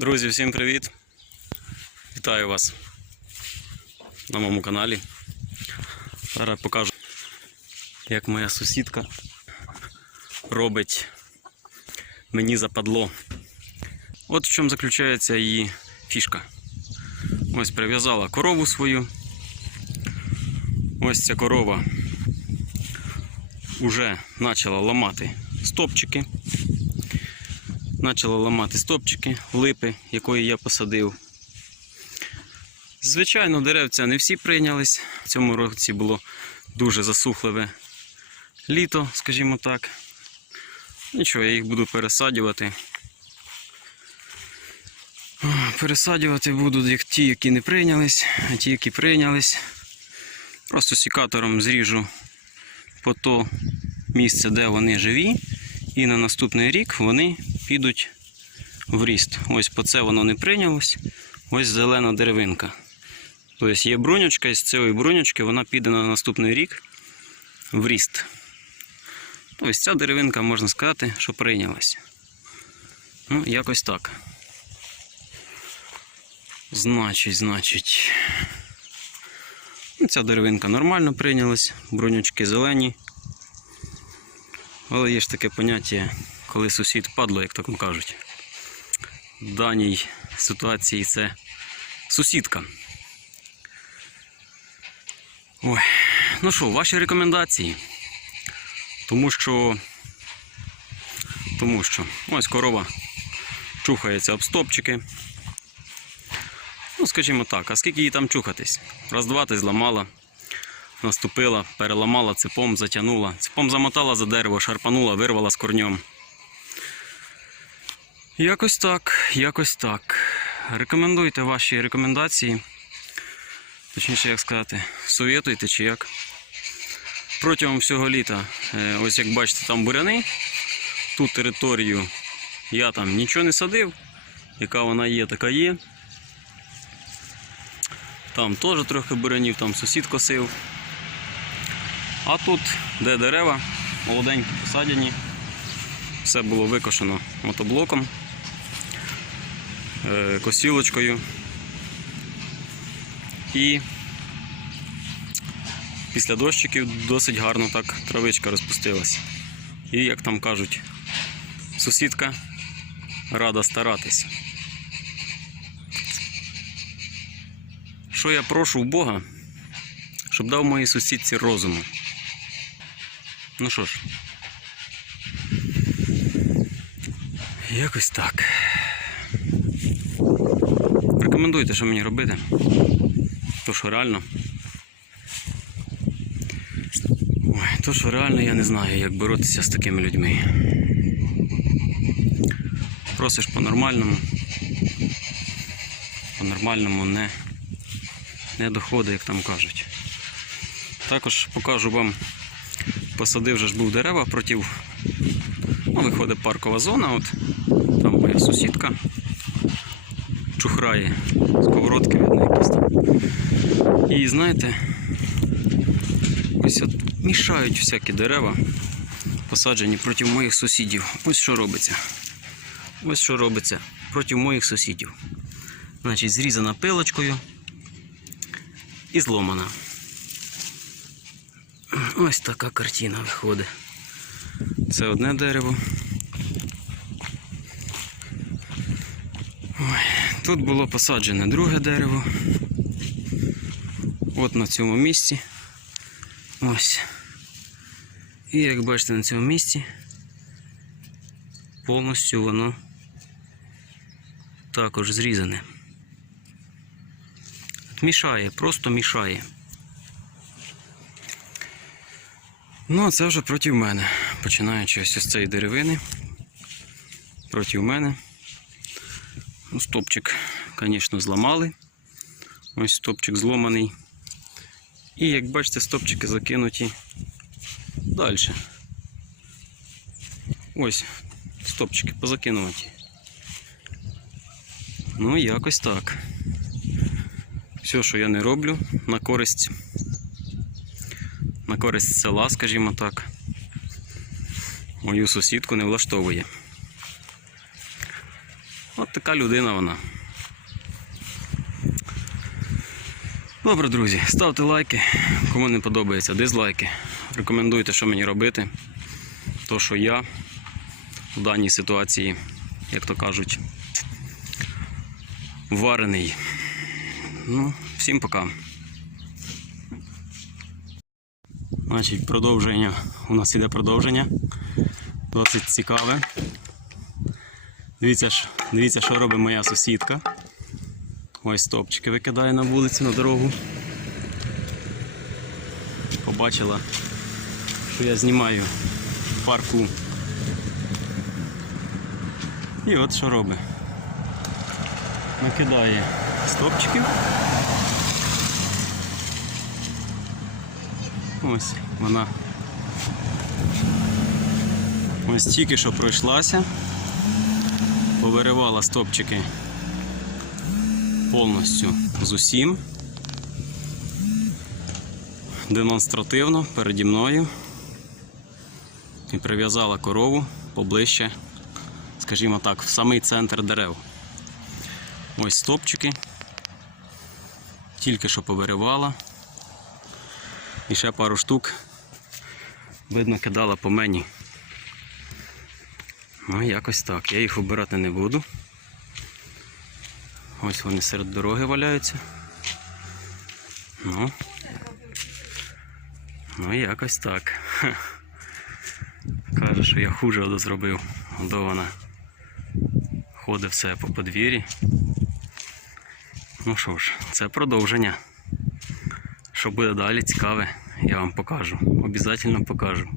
Друзі, всім привіт! Вітаю вас на моєму каналі. Зараз покажу, як моя сусідка робить мені западло. От в чому заключається її фішка. Ось прив'язала корову свою. Ось ця корова вже почала ламати стопчики. Почала ламати стопчики липи, якої я посадив. Звичайно, деревця не всі прийнялись. В цьому році було дуже засухливе літо, скажімо так. Нічого, я їх буду пересаджувати. Пересаджувати буду як ті, які не прийнялись, а ті, які прийнялись. Просто сікатором зріжу по то місце, де вони живі, і на наступний рік вони підуть в ріст. Ось по це воно не прийнялось. Ось зелена деревинка. Тобто є бруньочка, і з цієї бруньочки вона піде на наступний рік в ріст. Тобто ця деревинка, можна сказати, що прийнялась. Ну, якось так. Значить, значить. Ну, Ця деревинка нормально прийнялась, бруньочки зелені. Але є ж таке поняття, коли сусід падло, як так кажуть. В даній ситуації це сусідка. Ой, ну що, ваші рекомендації? Тому що. Тому що ось корова чухається об стопчики. Ну, скажімо так, а скільки їй там чухатись? Раз-два ти зламала, наступила, переламала цепом, затягнула, цепом замотала за дерево, шарпанула, вирвала з корнем. Якось так, якось так. Рекомендуйте ваші рекомендації. Точніше, як сказати, совєтуйте чи як. Протягом всього літа, е, ось як бачите, там буряни. Ту територію я там нічого не садив. Яка вона є, така є. Там теж трохи бурянів, там сусід косив. А тут, де дерева, молоденькі посадяні, все було викошено мотоблоком, е, косілочкою. І після дощиків досить гарно так травичка розпустилась. І, як там кажуть, сусідка рада старатись. Що я прошу у Бога, щоб дав моїй сусідці розуму. Ну що ж, якось так. Рекомендуйте, що мені робити. То, що реально. Ой, то, що реально я не знаю, як боротися з такими людьми. Просиш по-нормальному. По-нормальному не, не доходить, як там кажуть. Також покажу вам, посадив же ж був дерева проти. Ну, виходить паркова зона, от там моя сусідка чухрає, сковородки видно якісь там. І знаєте, ось от мішають всякі дерева, посаджені проти моїх сусідів. Ось що робиться. Ось що робиться проти моїх сусідів. Значить, зрізана пилочкою і зломана. Ось така картина виходить. Це одне дерево. Ой, тут було посаджене друге дерево. От на цьому місці. Ось. І як бачите, на цьому місці повністю воно також зрізане. Мішає, просто мішає. Ну, а це вже проти мене. Починаючи ось з цієї деревини. Проти мене. Ну, стопчик, звісно, зламали. Ось стопчик зломаний. І як бачите, стопчики закинуті далі. Ось стопчики позакинуті. Ну, якось так. Все, що я не роблю, на користь, на користь села, скажімо так, мою сусідку не влаштовує. От така людина вона. Добре, друзі, ставте лайки. Кому не подобається, дизлайки. Рекомендуйте, що мені робити. То, що я в даній ситуації, як то кажуть, варений. Ну, всім пока. Значить, продовження. У нас іде продовження. Досить цікаве. Дивіться, дивіться, що робить моя сусідка. Ось стопчики викидає на вулицю на дорогу. Побачила, що я знімаю парку. І от що робить. Накидає стопчиків. Ось вона. Ось тільки що пройшлася, повиривала стопчики повністю з усім. Демонстративно переді мною і прив'язала корову поближче, скажімо так, в самий центр дерев. Ось стопчики. Тільки що повиривала. І ще пару штук видно кидала по мені. Ну, якось так. Я їх обирати не буду. Ось вони серед дороги валяються. Ну. Ну, якось так. Ха. Каже, що я хуже зробив. Оdo вона ходить все по подвір'ї. Ну що ж, це продовження. Що буде далі цікаве, я вам покажу. Обязательно покажу.